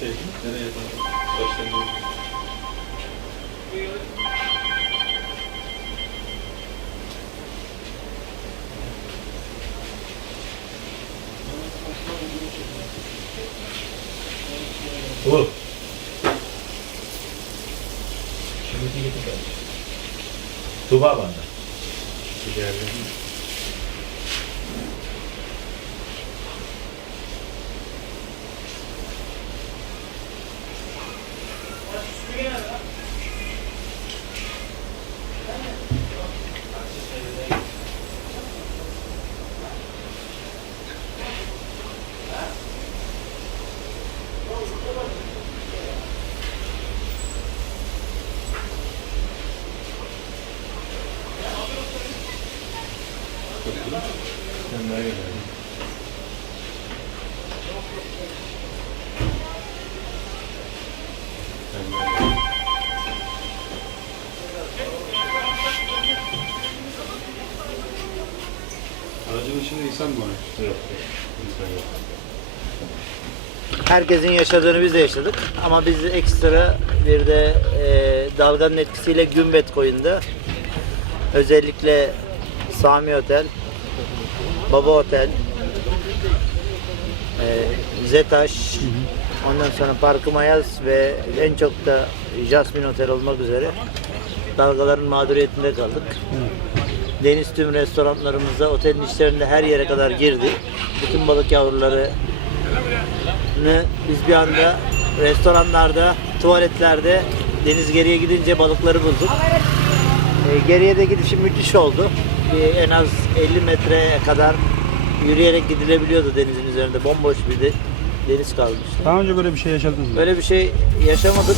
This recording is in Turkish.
Nereye yapalım? Başlayalım. Bu. Şimdi gidip gel. Tuba bana. Daha gel. Sen daha gel. Aracın içinde insan mı var? Yok. İnsan yok. Herkesin yaşadığını biz de yaşadık. Ama biz ekstra bir de e, dalganın etkisiyle Gümbet koyunda özellikle Sami Otel, Baba Otel, e, Zetaş, ondan sonra Parkı Mayas ve en çok da Jasmine Otel olmak üzere dalgaların mağduriyetinde kaldık. Deniz tüm restoranlarımızda, otelin içlerinde her yere kadar girdi. Bütün balık yavruları biz bir anda restoranlarda, tuvaletlerde deniz geriye gidince balıkları bulduk. E, geriye de gidişi müthiş oldu. En az 50 metreye kadar yürüyerek gidilebiliyordu denizin üzerinde. Bomboş bir de, deniz kalmıştı. Daha önce böyle bir şey yaşadınız mı? Böyle bir şey yaşamadık.